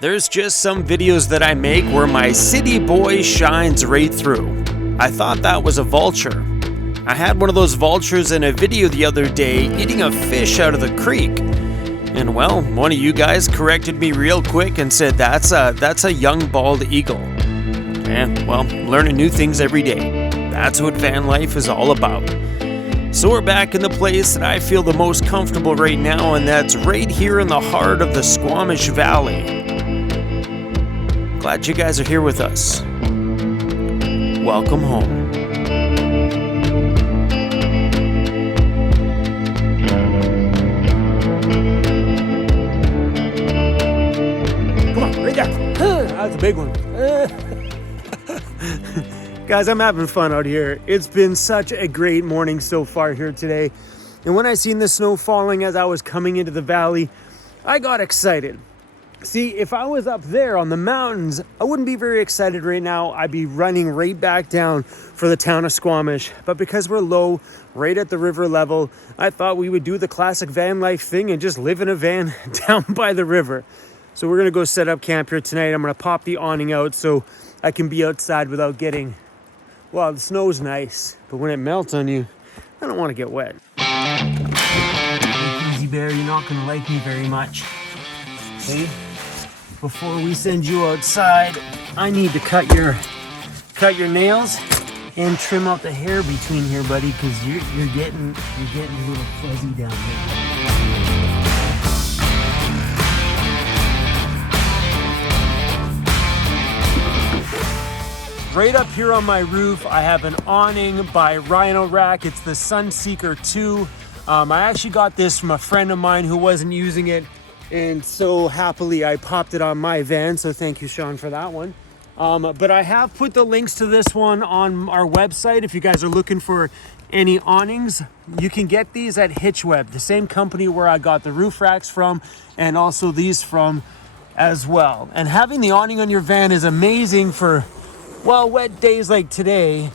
There's just some videos that I make where my city boy shines right through. I thought that was a vulture. I had one of those vultures in a video the other day eating a fish out of the creek. And well, one of you guys corrected me real quick and said that's a young bald eagle. And well, learning new things every day. That's what van life is all about. So we're back in the place that I feel the most comfortable right now, and that's right here in the heart of the Squamish Valley. Glad you guys are here with us. Welcome home. Come on, right there. That's a big one. Guys, I'm having fun out here. It's been such a great morning so far here today. And when I seen the snow falling as I was coming into the valley, I got excited. See, if I was up there on the mountains, I wouldn't be very excited right now. I'd be running right back down for the town of Squamish. But because we're low, right at the river level, I thought we would do the classic van life thing and just live in a van down by the river. So we're gonna go set up camp here tonight. I'm gonna pop the awning out so I can be outside without getting, well, the snow's nice, but when it melts on you, I don't wanna get wet. Easy Bear, you're not gonna like me very much. See? Before we send you outside, I need to cut your nails and trim out the hair between here, buddy, because you're getting a little fuzzy down there. Right up here on my roof, I have an awning by Rhino Rack. It's the Sunseeker 2. I actually got this from a friend of mine who wasn't using it, and so happily I popped it on my van, so thank you, Sean, for that one. But I have put the links to this one on our website. If you guys are looking for any awnings, you can get these at Hitchweb, the same company where I got the roof racks from, and also these from as well. And having the awning on your van is amazing for, well, wet days like today.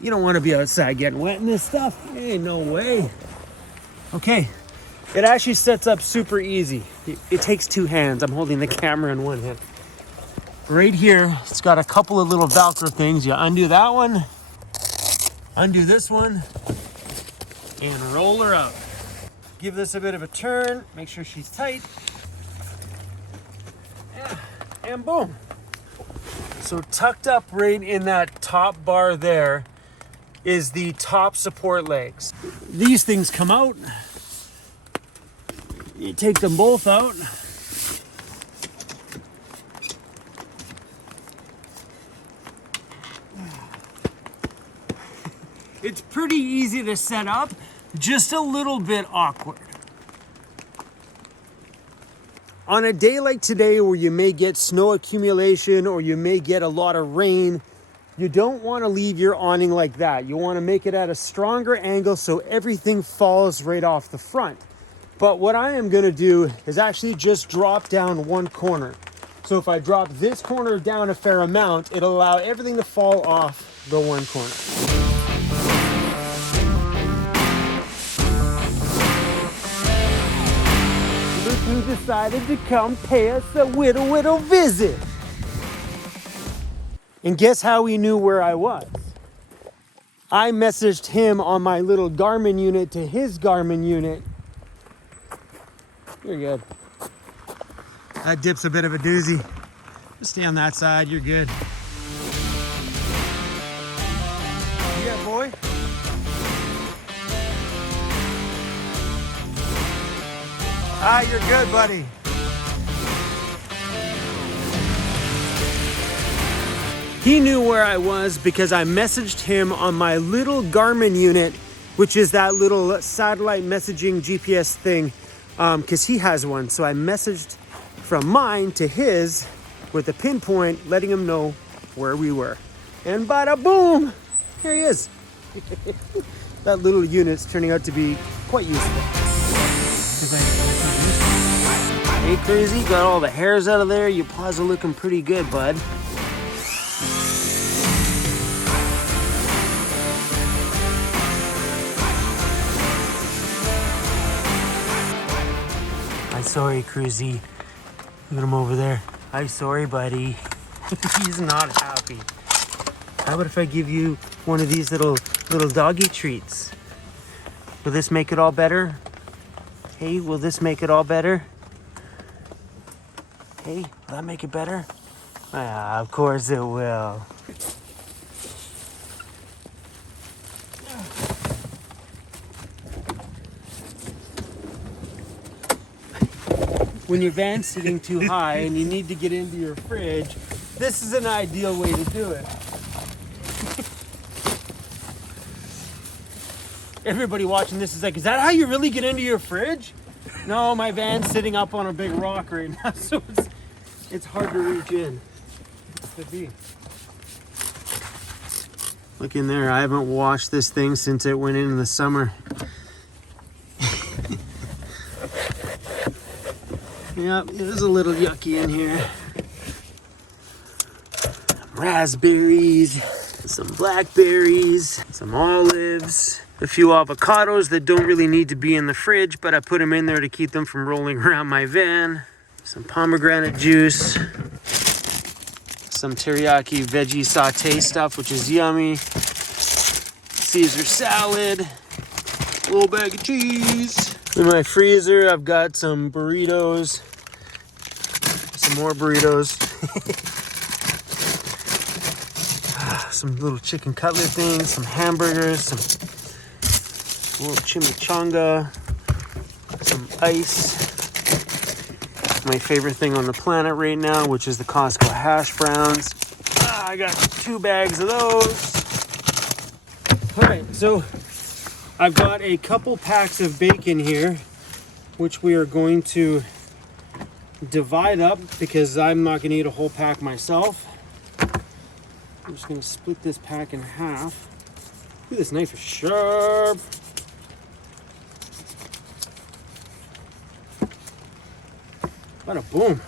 You don't want to be outside getting wet in this stuff. Ain't no way. Okay. It actually sets up super easy. It takes two hands. I'm holding the camera in one hand. Right here, it's got a couple of little Velcro things. You undo that one, undo this one, and roll her out. Give this a bit of a turn, make sure she's tight. And boom. So tucked up right in that top bar there is the top support legs. These things come out. You take them both out. It's pretty easy to set up, just a little bit awkward. On a day like today where you may get snow accumulation or you may get a lot of rain, you don't want to leave your awning like that. You want to make it at a stronger angle so everything falls right off the front. But what I am going to do is actually just drop down one corner. So if I drop this corner down a fair amount, it'll allow everything to fall off the one corner. Look who decided to come pay us a whittle visit. And guess how he knew where I was? I messaged him on my little Garmin unit to his Garmin unit. You're good. That dip's a bit of a doozy. Just stay on that side, you're good. Yeah, boy. Ah, you're good, buddy. He knew where I was because I messaged him on my little Garmin unit, which is that little satellite messaging GPS thing. Because he has one, so I messaged from mine to his with a pinpoint, letting him know where we were. And bada boom, here he is. That little unit's turning out to be quite useful. Hey, crazy, got all the hairs out of there. Your paws are looking pretty good, bud. Sorry, Cruzy. Look at him over there. I'm sorry, buddy. He's not happy. How about if I give you one of these little doggy treats? Will this make it all better? Hey, will this make it all better? Hey, will that make it better? Ah, of course it will. When your van's sitting too high and you need to get into your fridge, this is an ideal way to do it. Everybody watching this is like, is that how you really get into your fridge? No, my van's sitting up on a big rock right now, so it's hard to reach in. Could be. Look in there, I haven't washed this thing since it went in the summer. Yep, it was a little yucky in here. Raspberries, some blackberries, some olives, a few avocados that don't really need to be in the fridge, but I put them in there to keep them from rolling around my van. Some pomegranate juice, some teriyaki veggie saute stuff, which is yummy. Caesar salad, a little bag of cheese. In my freezer, I've got some burritos, some more burritos, some little chicken cutlet things, some hamburgers, some little chimichanga, some ice. My favorite thing on the planet right now, which is the Costco hash browns. I got 2 bags of those. All right, so I've got a couple packs of bacon here, which we are going to divide up because I'm not going to eat a whole pack myself. I'm just going to split this pack in half. Ooh, this knife is sharp. Bada boom.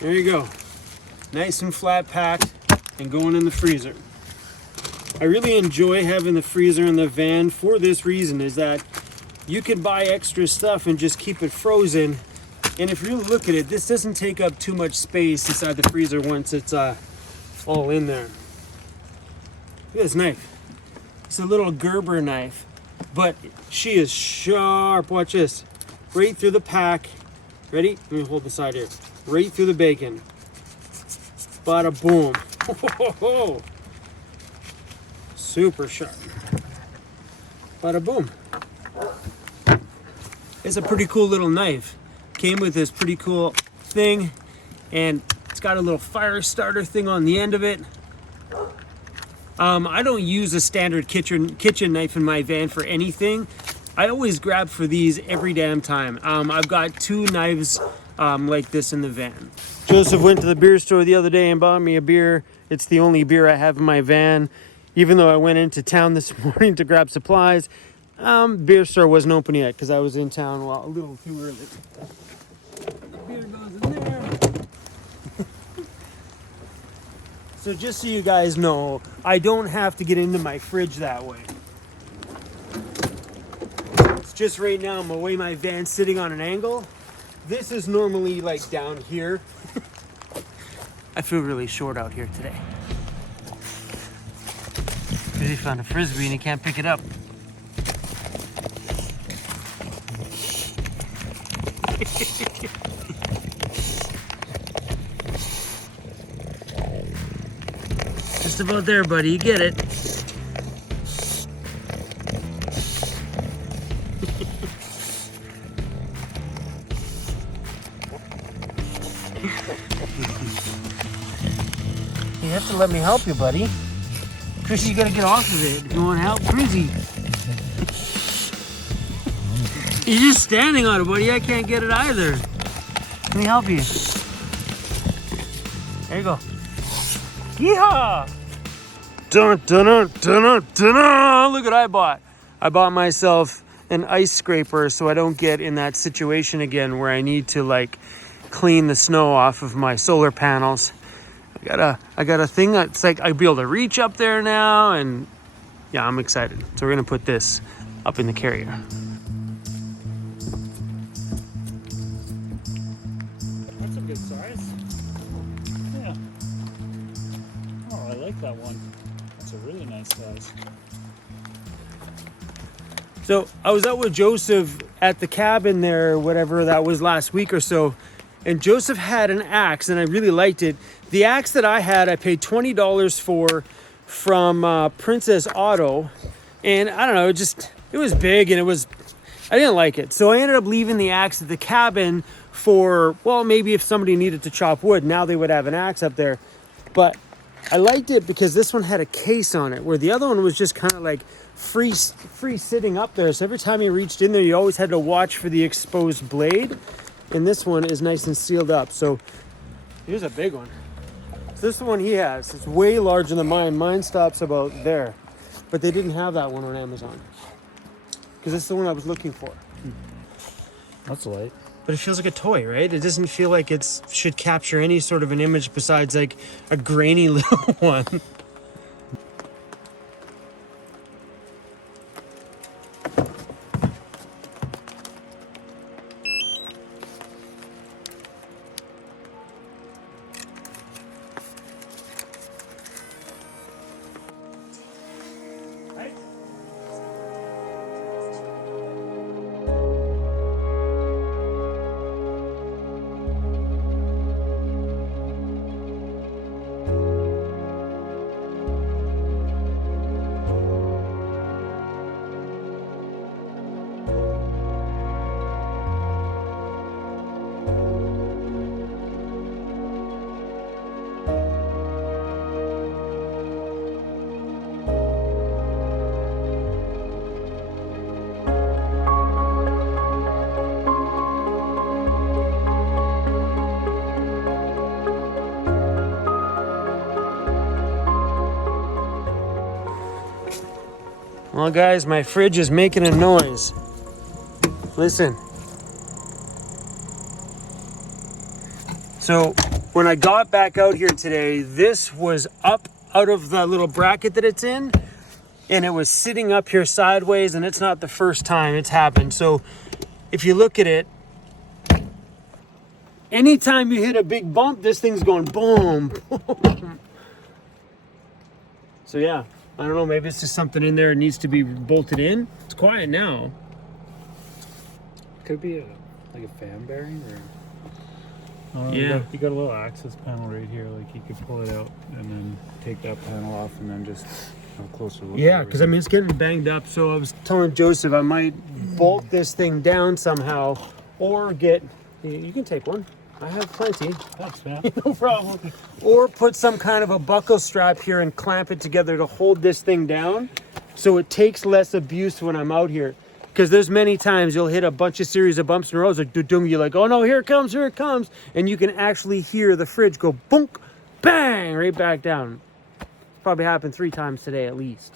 There you go. Nice and flat packed and going in the freezer. I really enjoy having the freezer in the van for this reason, is that you can buy extra stuff and just keep it frozen. And if you really look at it, this doesn't take up too much space inside the freezer once it's all in there. Look at this knife. It's a little Gerber knife, but she is sharp. Watch this. Right through the pack. Ready? Let me hold the side here. Right through the bacon. Bada boom. Whoa. Super sharp. Bada boom. It's a pretty cool little knife. Came with this pretty cool thing, and it's got a little fire starter thing on the end of it. I don't use a standard kitchen knife in my van for anything. I always grab for these every damn time. I've got 2 knives like this in the van. Joseph went to the beer store the other day and bought me a beer. It's the only beer I have in my van. Even though I went into town this morning to grab supplies, beer store wasn't open yet because I was in town a little too early. The beer goes in there. So just so you guys know, I don't have to get into my fridge that way. It's just right now, I'm away my van's sitting on an angle. This is normally like down here. I feel really short out here today. Because he found a frisbee and he can't pick it up. Just about there, buddy. You get it. You have to let me help you, buddy. Chrissy, you gotta get off of it if you want help. Chrissy. You're just standing on it, buddy. I can't get it either. Let me help you. There you go. Yeehaw! Dun, dun, dun, dun, dun, dun. Look what I bought. I bought myself an ice scraper so I don't get in that situation again where I need to like clean the snow off of my solar panels. I got a thing that's like I'll be able to reach up there now, and yeah, I'm excited. So we're gonna put this up in the carrier. That's a good size. Yeah. Oh, I like that one. That's a really nice size. So I was out with Joseph at the cabin there, whatever that was last week or so, and Joseph had an axe, and I really liked it. The axe that I had, I paid $20 for from Princess Auto, and I don't know, it was big, and I didn't like it. So I ended up leaving the axe at the cabin for, well, maybe if somebody needed to chop wood, now they would have an axe up there. But I liked it because this one had a case on it, where the other one was just kind of like free sitting up there. So every time you reached in there, you always had to watch for the exposed blade. And this one is nice and sealed up. So here's a big one. So this is the one he has. It's way larger than mine. Mine stops about there. But they didn't have that one on Amazon, because this is the one I was looking for. That's light. But it feels like a toy, right? It doesn't feel like it should capture any sort of an image besides like a grainy little one. Well, guys, my fridge is making a noise. Listen. So when I got back out here today, this was up out of the little bracket that it's in, and it was sitting up here sideways, and it's not the first time it's happened. So if you look at it, anytime you hit a big bump, this thing's going boom, boom. So yeah. I don't know, maybe it's just something in there that needs to be bolted in. It's quiet now. Could be like a fan bearing, or yeah. You got a little access panel right here. Like you could pull it out and then take that panel off, and then just have a closer look. Yeah, because I mean it's getting banged up. So I was telling Joseph I might bolt this thing down somehow, or get. You can take one. I have plenty. Thanks, man. No problem. Or put some kind of a buckle strap here and clamp it together to hold this thing down, so it takes less abuse when I'm out here. Because there's many times you'll hit a series of bumps in a row, like doo-doo, you're like, oh no, here it comes, and you can actually hear the fridge go boonk, bang, right back down. It's probably happened 3 times today at least.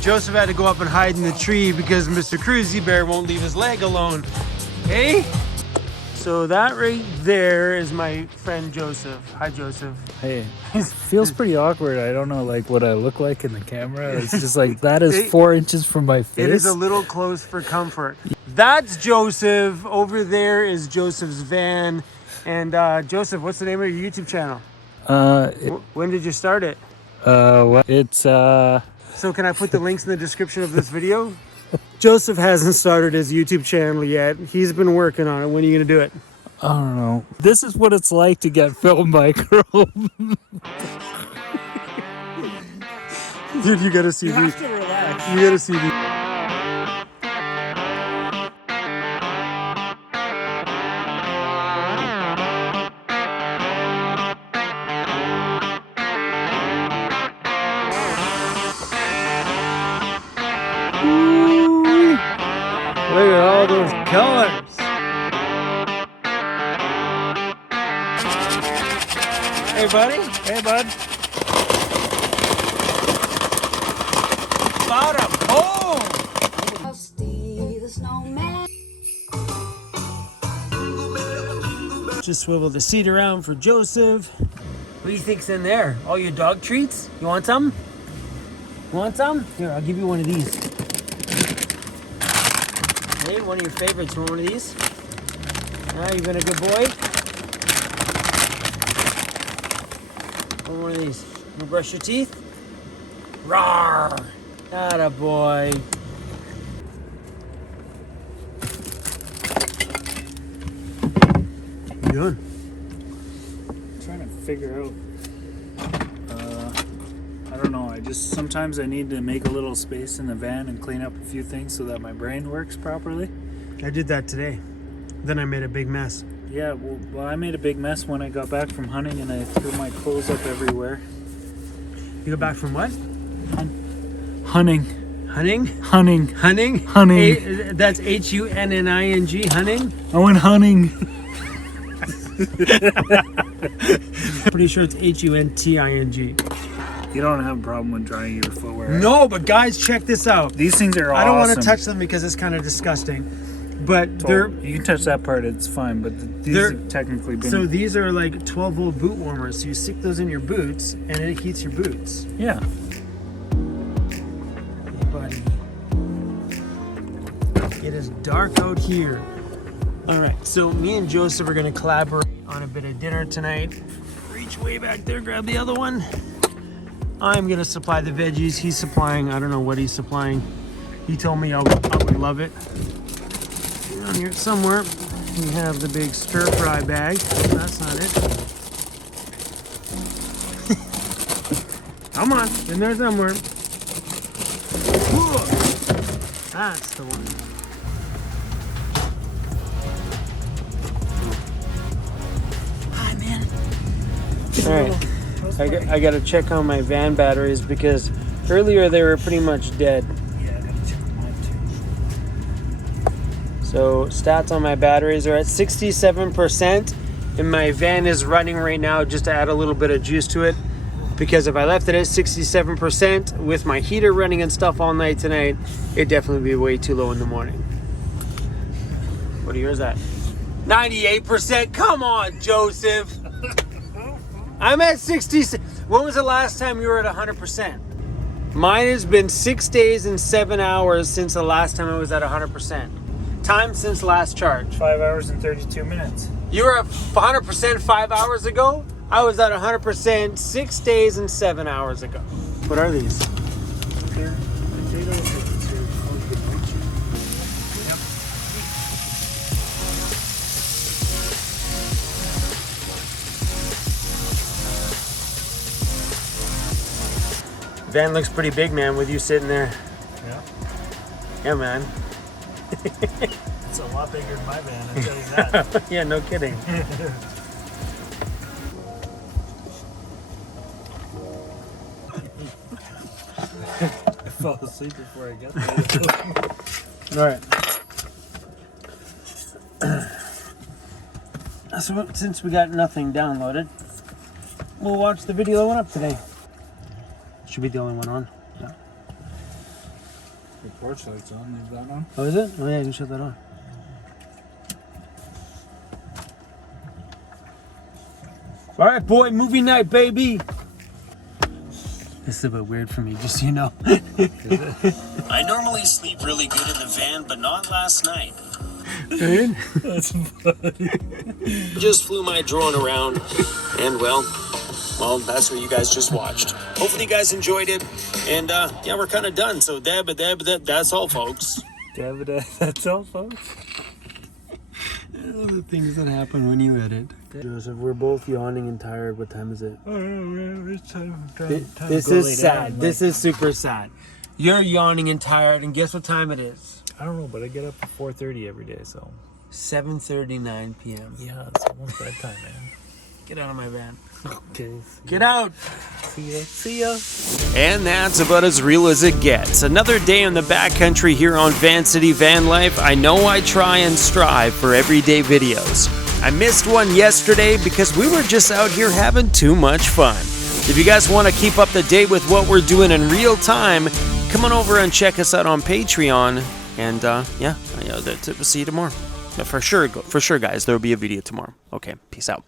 Joseph had to go up and hide in the tree because Mr. Cruzy Bear won't leave his leg alone. Hey? So that right there is my friend Joseph. Hi, Joseph. Hey, it feels pretty awkward. I don't know like what I look like in the camera. It's just like that is 4 inches from my face. It is a little close for comfort. That's Joseph. Over there is Joseph's van. And Joseph, what's the name of your YouTube channel? When did you start it? It's So can I put the links in the description of this video? Joseph hasn't started his YouTube channel yet. He's been working on it. When are you going to do it? I don't know. This is what it's like to get filmed by Chrome. Dude, you got to see You these. have to relax. You got to see these. Look at all those colors. Hey, buddy. Hey, bud. snowman. Just swivel the seat around for Joseph. What do you think's in there? All your dog treats? You want some? You want some? Here, I'll give you one of these. Hey, one of your favorites. You want one of these? Ah, you been a good boy? Want one of these? You brush your teeth? Rawr! Atta boy. What you doing? Trying to figure out. I don't know. Sometimes I need to make a little space in the van and clean up a few things so that my brain works properly. I did that today. Then I made a big mess. Yeah, well, I made a big mess when I got back from hunting and I threw my clothes up everywhere. You got back from what? Hunting. Hunting? Hunting. Hunting? Hunting. That's Hunning? Hunting? I went hunting. Pretty sure it's Hunting. You don't have a problem with drying your footwear. No, but guys, check this out. These things are awesome. I don't want to touch them because it's kind of disgusting. But they're... You can touch that part, it's fine. But these have technically been... So these are like 12-volt boot warmers. So you stick those in your boots and it heats your boots. Yeah. Hey, buddy. It is dark out here. All right, so me and Joseph are going to collaborate on a bit of dinner tonight. Reach way back there, grab the other one. I'm going to supply the veggies. He's supplying, I don't know what he's supplying. He told me I would love it. Down here somewhere, we have the big stir fry bag. That's not it. Come on, in there somewhere. That's the one. Hi, man. All right. I got to check on my van batteries because earlier they were pretty much dead. Yeah, I gotta check mine too. So stats on my batteries are at 67%, and my van is running right now just to add a little bit of juice to it. Because if I left it at 67% with my heater running and stuff all night tonight, it'd definitely be way too low in the morning. What are yours at? 98%. Come on, Joseph. I'm at 60. When was the last time you were at 100%? Mine has been 6 days and 7 hours since the last time I was at 100%. Time since last charge. 5 hours and 32 minutes. You were at 100% 5 hours ago? I was at 100% 6 days and 7 hours ago. What are these? They're potatoes. Van looks pretty big, man, with you sitting there. Yeah. Yeah, man. It's a lot bigger than my van, I tell you that. Yeah, no kidding. I fell asleep before I got there. Alright. So since we got nothing downloaded, we'll watch the video that went up today. Should be the only one on. Yeah. The porch light's on, leave that on. Oh, is it? Oh yeah, you can shut that on. Alright, boy, movie night, baby! This is a bit weird for me, just so you know. I normally sleep really good in the van, but not last night. Dude? That's funny. Just flew my drone around, and well, that's what you guys just watched. Hopefully you guys enjoyed it, and yeah, we're kind of done. So that's all, folks. That's all, folks. The things that happen when you edit. Joseph, we're both yawning and tired. What time is it? Oh, yeah, it's time This to go lay is sad. down, This is super sad. You're yawning and tired, and guess what time it is? I don't know, but I get up at 4:30 every day, so. 7:39 p.m. Yeah, it's almost bedtime, man. Get out of my van. Okay. Get out! See ya. And that's about as real as it gets. Another day in the backcountry here on Van City Van Life. I know I try and strive for everyday videos. I missed one yesterday because we were just out here having too much fun. If you guys want to keep up to date with what we're doing in real time, come on over and check us out on Patreon. And yeah, see you tomorrow. For sure, guys, there will be a video tomorrow. Okay, peace out.